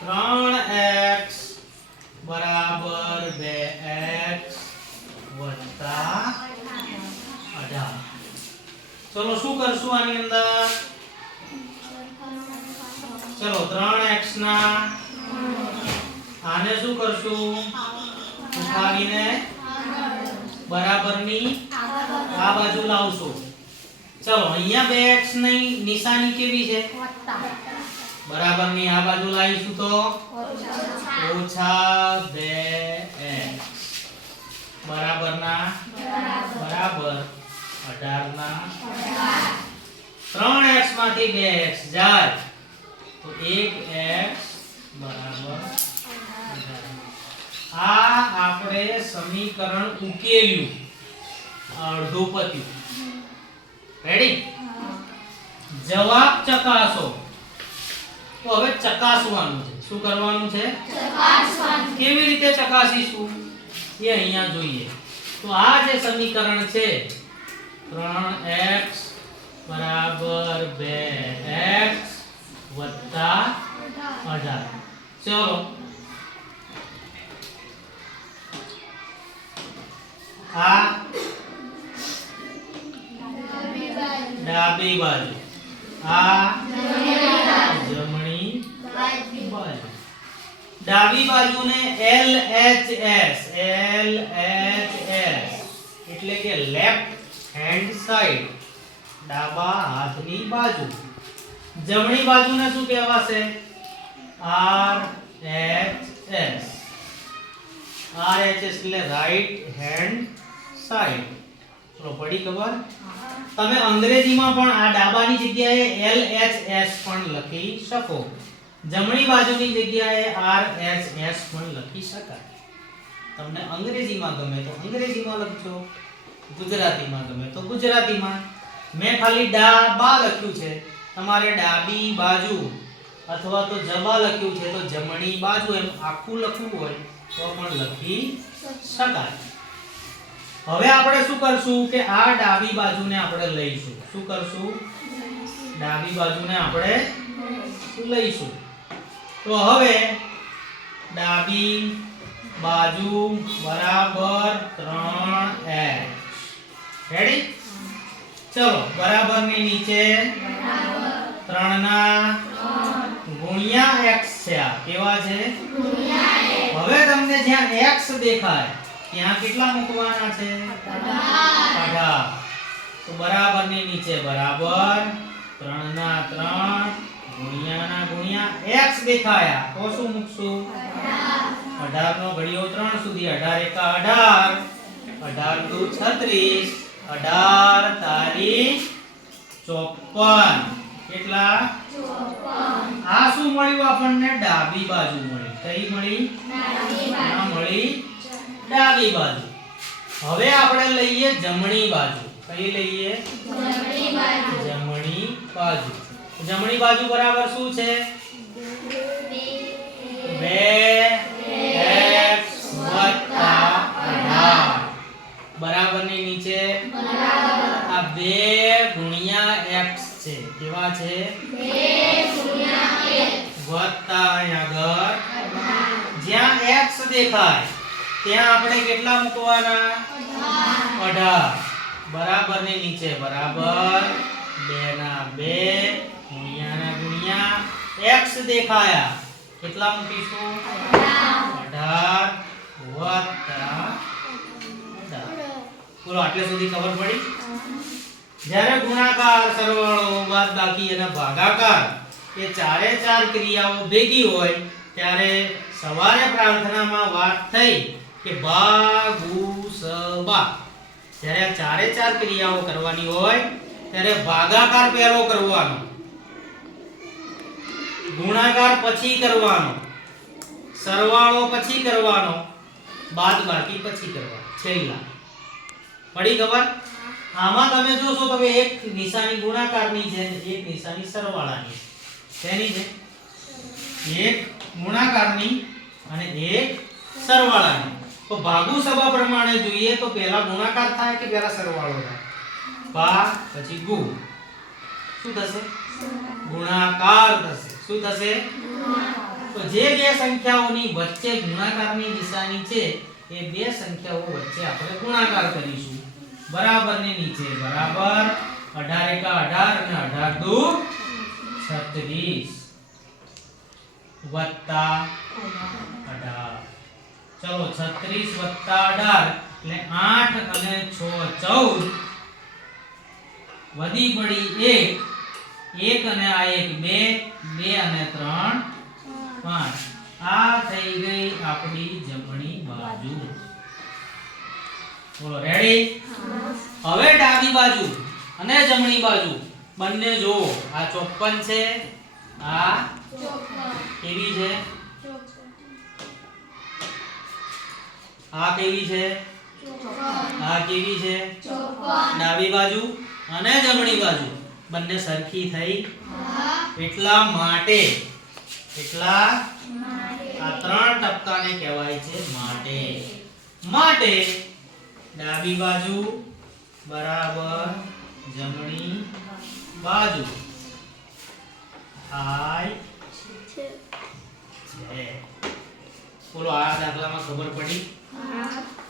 ત્રણ એક્સ બરાબર બે એક્સ વત્તા અઢાર. ચલો, શું કરશું આની અંદર? ચલો, ત્રણ એક્સ ના આને શું કરશું? ઉઠાવીને બરાબરની આ બાજુ લાવશું. ચલો, અહીંયા બે એક્સની નિશાની કેવી છે? બરાબરની આ બાજુ લાવીશું તો? ઓછા બે બરાબર બરાબરના? બરાબર. અઢાર ના ત્રણ એક્સમાંથી બે એક્સ. જાય. તો એક એક્સ બરાબર આ આપણે સમીકરણ ઉકેલ્યું. અડધું પત્યું રેડી જવાબ ચકાસો. તો હવે ચકાસવાનું છે. શું કરવાનું છે? કેવી રીતે ચકાસીશું? એ અહીંયા જોઈએ. તો આ જે સમીકરણ છે 3x બરાબર 2x વત્તા 18 ચલો રાઈટ હેન્ડ સાઈડ ચલો, પડી તમે અંગ્રેજીમાં પણ આ ડાબાની જગ્યાએ એલ એચ એસ પણ લખી શકો. જમણી બાજુની જગ્યાએ આર એચ એસ પણ લખી શકાય. તમને અંગ્રેજીમાં ગમે તો અંગ્રેજીમાં લખજો, ગુજરાતીમાં ગમે તો ગુજરાતીમાં. મેં ખાલી ડાબા લખ્યું છે. તમારે ડાબી બાજુ અથવા તો જબા લખ્યું છે તો જમણી બાજુ એમ આખું લખવું હોય તો પણ લખી શકાય. હવે આપણે શું કરશું કે આ ડાબી બાજુને આપણે લઈશું. શું કરશું? ડાબી બાજુને આપણે લઈશું. તો હવે ડાબી બાજુ બરાબર 3x રેડી ચલો બરાબરની નીચે 3 ના ગુણ્યા x છે આ. કેવા છે? હવે તમને જ્યાં x દેખાય ત્યાં કેટલા મૂકવાના છે? 18 તો બરાબરની નીચે બરાબર 3 ના 3 ગુણ્યા ના ગુણ્યા x દેખાયા. તો શું મૂકશું? 18 નો ઘડિયો 3 સુધી. 18 એકા 18 18 દુ 36 18 તારીખ 54 કેટલા? આ શું મળ્યું આપણને? ડાબી બાજુ મળી કઈ મળી? ના મળી? ડાબી બાજુ. હવે આપણે લઈએ જમણી બાજુ. કઈ લઈએ? જમણી બાજુ. જમણી બાજુ. બરાબર શું છે? 2x વત્તા 18 બરાબરની નીચે? આ 2 ગુણ્યા x છે. કેવા છે? વત્તા આગળ. જ્યાં x દેખાય ત્યાં આપણે કેટલા મૂકવાના? 18 બરાબરની નીચે બરાબર. 2 ના 2 ગુણ્યા. ના ગુણ્યા x દેખાયા. કેટલા મૂકીશું? 18 વત્તા બોલો આટલે સુધી ખબર પડી? જ્યારે ગુણાકાર સરવાળો બાદબાકી અને ભાગાકાર એ ચારે ચાર ક્રિયાઓ ભેગી હોય ત્યારે સવારે પ્રાર્થનામાં વાત થઈ કે ભાગુસબા જ્યારે આ ચારે ચાર ક્રિયાઓ કરવાની હોય ત્યારે ભાગાકાર પહેલો કરવાનો ગુણાકાર પછી કરવાનો સરવાળો પછી કરવાનો બાદબાકી પછી કરવાનો છેલ્લા. પડી ખબર? આમાં તમે જોશો તો એક નિશાની ગુણાકારની છે એક નિશાની સરવાળાની છે. શેની છે? એક ગુણાકારની અને એક સરવાળાની. તો ભાગુ સભા પ્રમાણે જોઈએ તો પહેલા ગુણાકાર થાય કે પહેલા સરવાળો થાય? ભા પછી ગુ. શું થશે? ગુણાકાર થશે. શું થશે? તો જે બે સંખ્યાઓની વચ્ચે ગુણાકારની નિશાની છે, એ બે સંખ્યાઓ વચ્ચે આપણે ગુણાકાર કરીશું. બરાબર ને નીચે. બરાબર? 18 એકા 18 અને 18 દુ 36 વત્તા 18 ચલો 36 વત્તા 18 એટલે આઠ અને છ ચૌદ. વધી પડી 1 1 અને આ 1 2 2 અને 3 5 આ થઈ ગઈ આપણી જમણી બાજુ. બોલો રેડી હવે ડાબી બાજુ અને જમણી બાજુ. બંને જો આ 54 છે. આ કેવી છે? આ કેવી છે? આ કેવી છે? ડાબી બાજુ અને જમણી બાજુ. બંને સરખી થઈ. એટલા માટે, એટલા આ ત્રણ ટપકાને કહેવાય છે માટે. માટે ડાબી બાજુ બરાબર જમણી બાજુ. થાય છે બોલો, આ દાખલામાં ખબર પડી?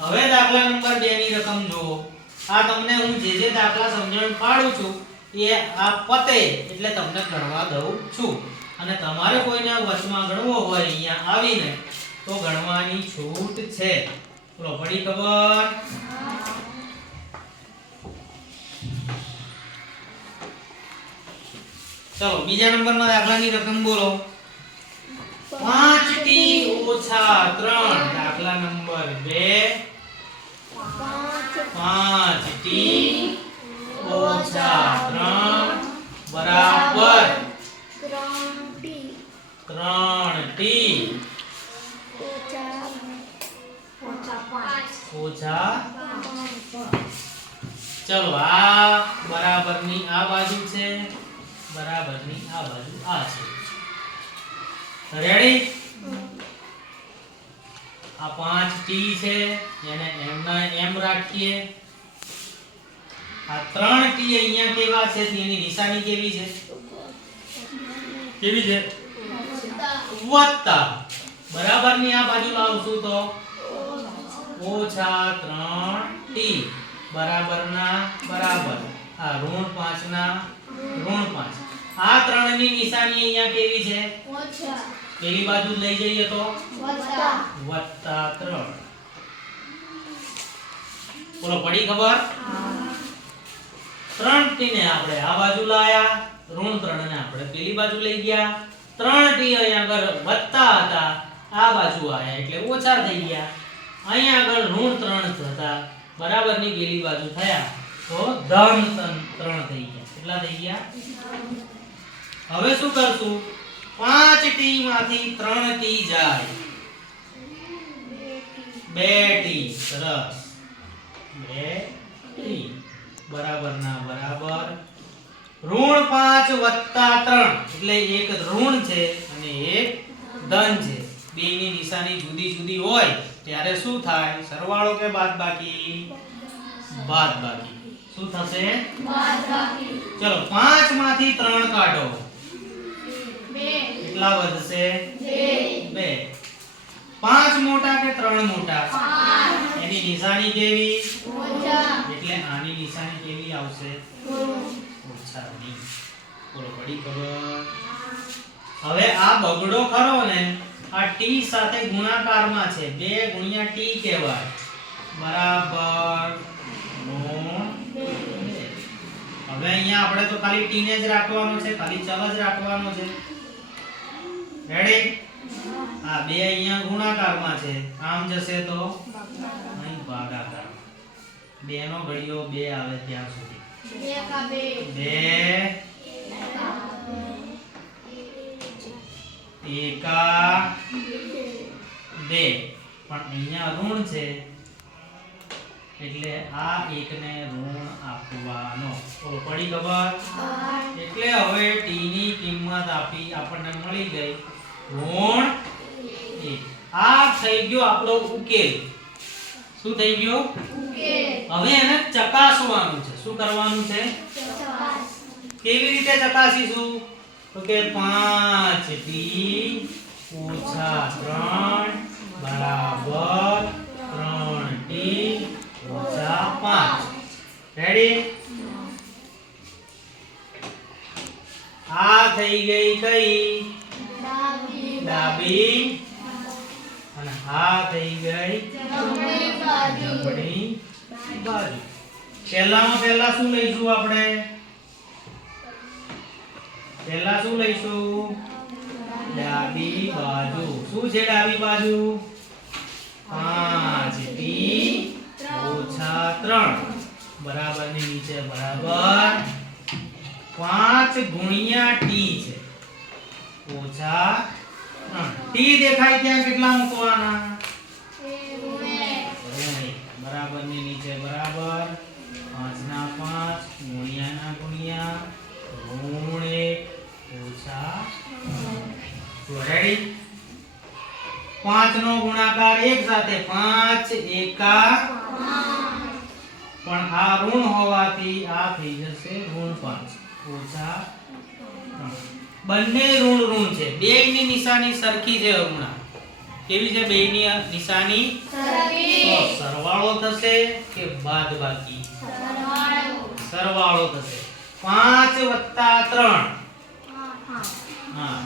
હવે દાખલા નંબર 2 ની રકમ જુઓ. આ તમને હું જે જે દાખલા સમજણ પાડું છું, એ આ પતે એટલે તમને ગણવા દઉં છું. અને તમારે કોઈને વચમાં ગણવો હોય અહીંયા આવીને, તો ગણવાની છૂટ છે. બોલો, પડી ખબર? ચલો, બીજા નંબરના દાખલાની રકમ બોલો. 5t ઓછા 3 દાખલા નંબર 2 5t ઓછા 3 બરાબર. 3t ઓછા ચલો, આ બરાબરની આ બાજુ છે. બરાબરની આ બાજુ આ છે. રેડી આ પાંચ ટી છે, એને એમ ના એમ રાખીએ. આ ત્રણ ટી અહીંયા કેવા છે તેની નિશાની કેવી છે? કેવી છે? વત્તા. બરાબરની આ બાજુ લાવશું તો? ઓછા ત્રણ ટી બરાબરના બરાબર. આ ઋણ પાંચ ના ઋણ પાંચ. આ ત્રણની નિશાની અહીંયા કેવી છે? પેલી બાજુ લઈ જઈએ તો? વત્તા. ત્રણ. બોલો પડી ખબર? ત્રણ ટી ને આપણે આ બાજુ લાયા ઋણ ત્રણ ને આપણે પેલી બાજુ લઈ ગયા. ત્રણ ટી અહીંયા આગળ વત્તા હતા આ બાજુ આયા એટલે ઓછા થઈ ગયા. અહીંયા આગળ ઋણ ત્રણ હતા બરાબરની પેલી બાજુ થયા. તો ધન ત્રણ થઈ ગયા. કેટલા થઈ ગયા? હવે શું કરશું? પાંચ ટી માંથી ત્રણ ટી જાય. બે ટી સરસ. બે ટી. બરાબર ના બરાબર. ઋણ પાંચ વત્તા ત્રણ એટલે એક ઋણ છે અને એક ધન છે. બેની નિશાની જુદી જુદી હોય ત્યારે શું થાય? સરવાળો કે બાદબાકી બાદબાકી શું થશે? ચલો પાંચમાંથી ત્રણ કાઢો. કેટલા વધશે? બે. પાંચ મોટા કે ત્રણ મોટા? એની નિશાની કેવી? એટલે આની નિશાની કેવી આવશે? ઓછાની બોલો પડી ખબર? હવે આ બગડો ખરો ને આ ટી સાથે ગુણાકારમાં છે. બે ગુણ્યા ટી કહેવાય. બરાબર. હવે અહીંયા આપણે તો ખાલી ટી ને જ રાખવાનો છે ખાલી ચલ જ રાખવાનો છે. રેડી આ બે અહીંયા ગુણાકારમાં છે. આમ જશે તો? અહીં ભાગાકાર. બે નો ઘડિયો બે આવે ત્યાં સુધી. બે એકા બે. પણ અહીંયા ઋણ છે. એટલે આ એકને ઋણ આપવાનો. તો પડી ખબર? એટલે હવે ટી ની કિંમત આપી આપણને મળી ગઈ. એક. આ થઈ ગયો આપણો ઉકેલ. શું થઈ ગયો? હવે એને ચકાસવાનું છે. શું કરવાનું છે? કેવી રીતે ચકાસીશું? તો કે પાંચ ટી ઓછા ત્રણ બરાબર ત્રણ ટી ઓછા પાંચ. રેડી આ થઈ ગઈ કઈ? ડાબી. અને હા થઈ ગઈ. જમણી બાજુ. પહેલામાં પહેલા શું લઈશું આપણે? પહેલા શું લઈશું? ડાબી બાજુ. શું છે ડાબી બાજુ? પાંચથી ઓછા ત્રણ. બરાબરની નીચે બરાબર. પાંચ ગુણ્યા ટી છે. ઓછા ટી દેખાય ત્યાં કેટલા મૂકવાના? ગુણ્યા. બરાબરની નીચે બરાબર. પાંચ ના પાંચ ગુણ્યા ના ગુણ્યા. ઋણ એક ઓછા રેડી પાંચ નો ગુણાકાર એક સાથે પાંચ એકા પણ આ ઋણ હોવાથી આ થઈ જશે ઋણ પાંચ. ઓછા ત્રણ. બંને ઋણ ઋણ છે. બેયની નિશાની સરખી છે હમણાં. કેવી છે બેયની નિશાની? તો સરવાળો થશે કે બાદબાકી સરવાળો. થશે. 5 વત્તા 3 હા.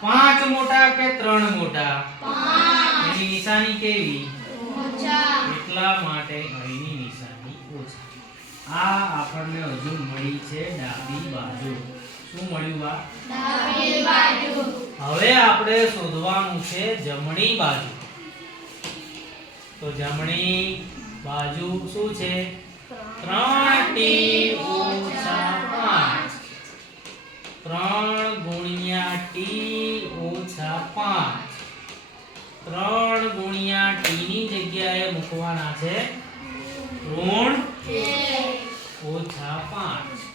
પાંચ મોટા કે ત્રણ મોટા? એની નિશાની કેવી? એટલા માટે અહીંની નિશાની ઓછી. આ આપણને હજુ મળી છે ડાબી બાજુ. શું મળ્યું આ હવે આપણે શોધવાનું છે જમણી બાજુ. તો જમણી બાજુ શું છે? ત્રણ ટી ઓછા પાંચ. ત્રણ ગુણ્યા ટી ઓછા પાંચ. ત્રણ ગુણ્યા ટી ની જગ્યાએ મૂકવાના છે ઋણ ઓછા પાંચ.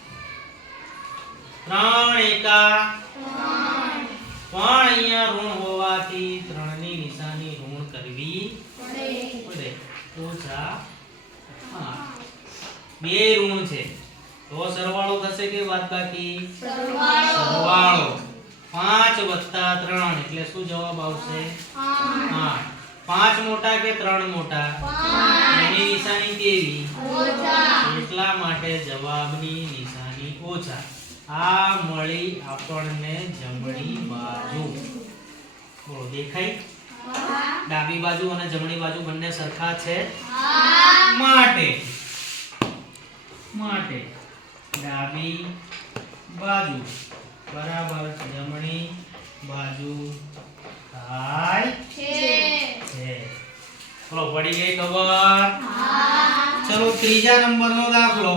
ત્રણ. એકા પણ અહીંયા ઋણ હોવાથી ત્રણની નિશાની ઋણ કરવી પડે. ઓછા પાંચ બે ઋણ છે. તો સરવાળો થશે કે બાદબાકી? સરવાળો. પાંચ વત્તા ત્રણ એટલે શું જવાબ આવશે? આઠ. પાંચ મોટા કે ત્રણ મોટા? એની નિશાની કેવી એટલા માટે જવાબની નિશાની ઓછા. આ મળી આપણને જમણી બાજુ. બોલો દેખાય? ડાબી બાજુ અને જમણી બાજુ બંને સરખા છે? માટે. માટે. ડાબી બાજુ. બરાબર જમણી બાજુ થાય છે. ચલો પડી ગઈ ખબર? ચલો ત્રીજા નંબરનો દાખલો.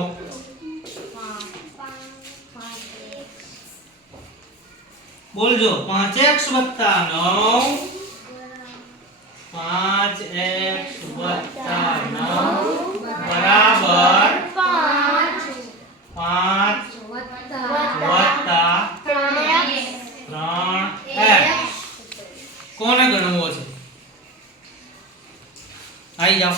બોલજો 5x 9 5x 9 બરાબર. પાંચ વત્તા ત્રણ એક્સ કોને ગણવો છે? આઈ જાઓ.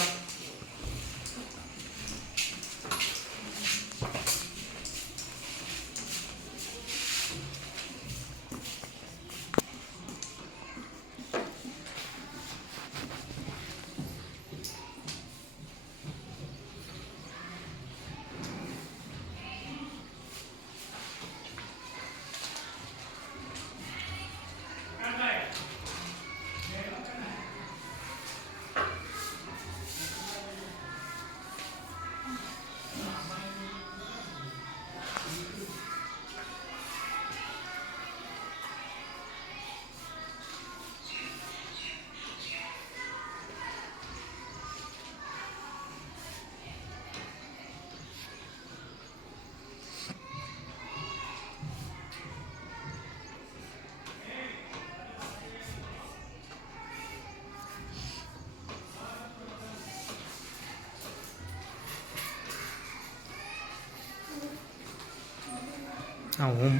சவும்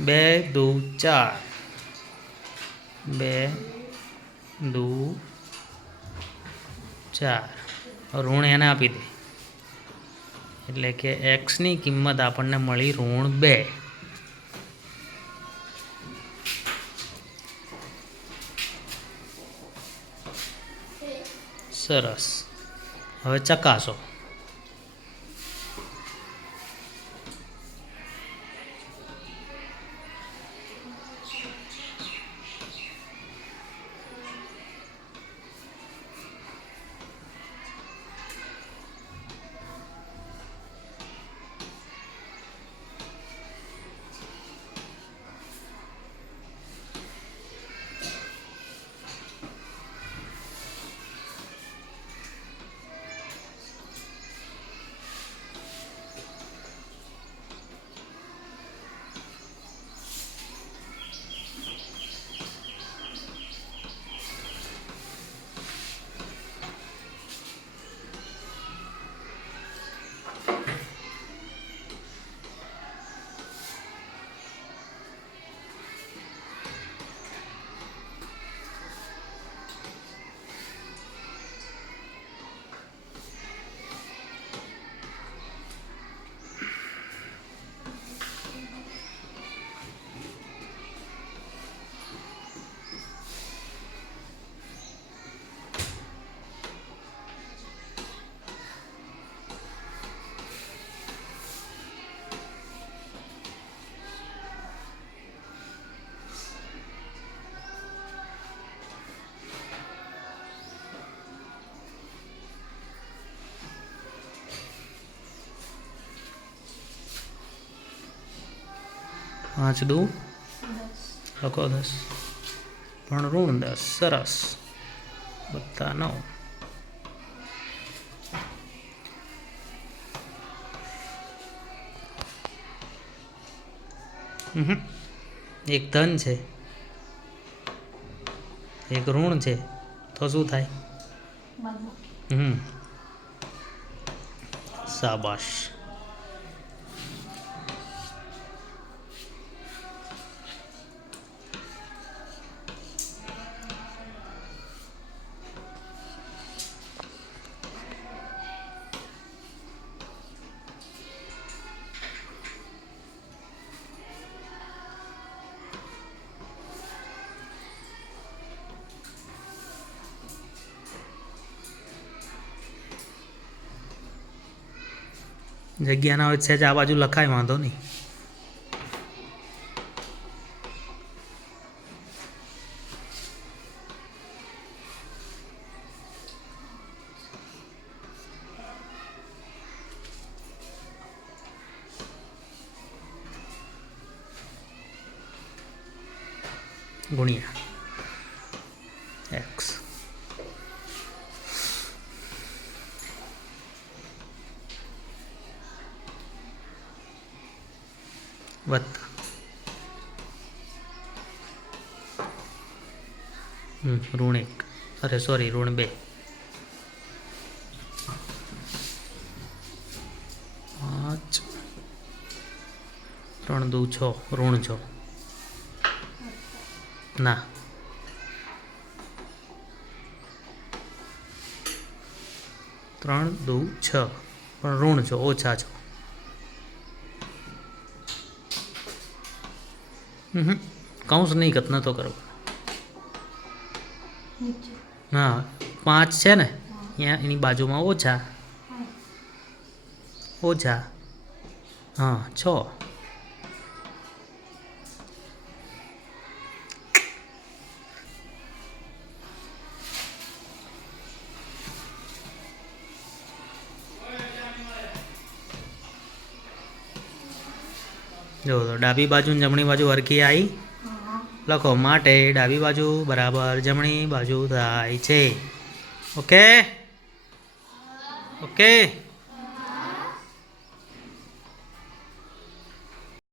બે દુ ચાર બે દુ ચાર ઋણ એને આપી દે. એટલે કે એક્સની કિંમત આપણને મળી ઋણ બે. સરસ. હવે ચકાસો. પાંચ દુ લખો દસ. પણ ઋણ દસ સરસ. વત્તા નવ. એક ધન છે. એક ઋણ છે. તો શું થાય? હમ. શાબાશ. જગ્યા ના હોય છે આ બાજુ લખાય વાંધો નહીં. ઋણ એક અરે સોરી ઋણ બે. પાંચ. ત્રણ દુ છ, ઋણ છ ના. ત્રણ દુ છ, પણ ઋણ છો ઓછા છો. કૌંસ નહીં કત નતો કરો હા, પાંચ છે ને? અહીંયા, એની બાજુમાં ઓછા. ઓછા. હા, છ. જો ડાબી બાજુ જમણી બાજુ હરખી આવી લખો માટે ડાબી બાજુ બરાબર જમણી બાજુ થાય છે. ઓકે? ઓકે?